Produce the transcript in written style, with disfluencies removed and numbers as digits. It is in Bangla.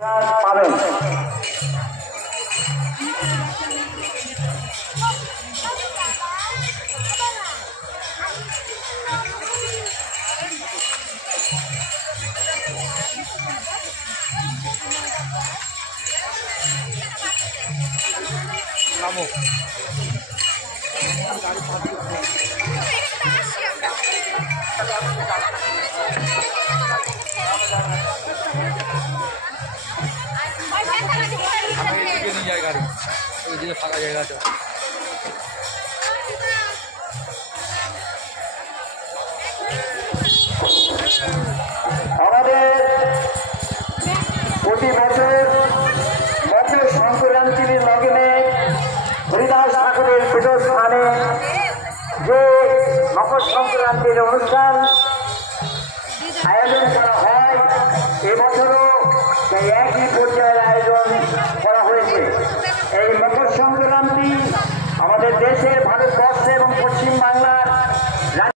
পাবেন। নামো গাড়ি ওইদিকে ফাঁকা জায়গা আছে। আমাদের প্রতি বছর মকর সংক্রান্তির লগ্নে হরিদাস ঠাকুরের পীঠস্থানে যে মকর সংক্রান্তির অনুষ্ঠান আয়োজন করা হয়, এবছরও সেই একই পর্যায়ের আয়োজন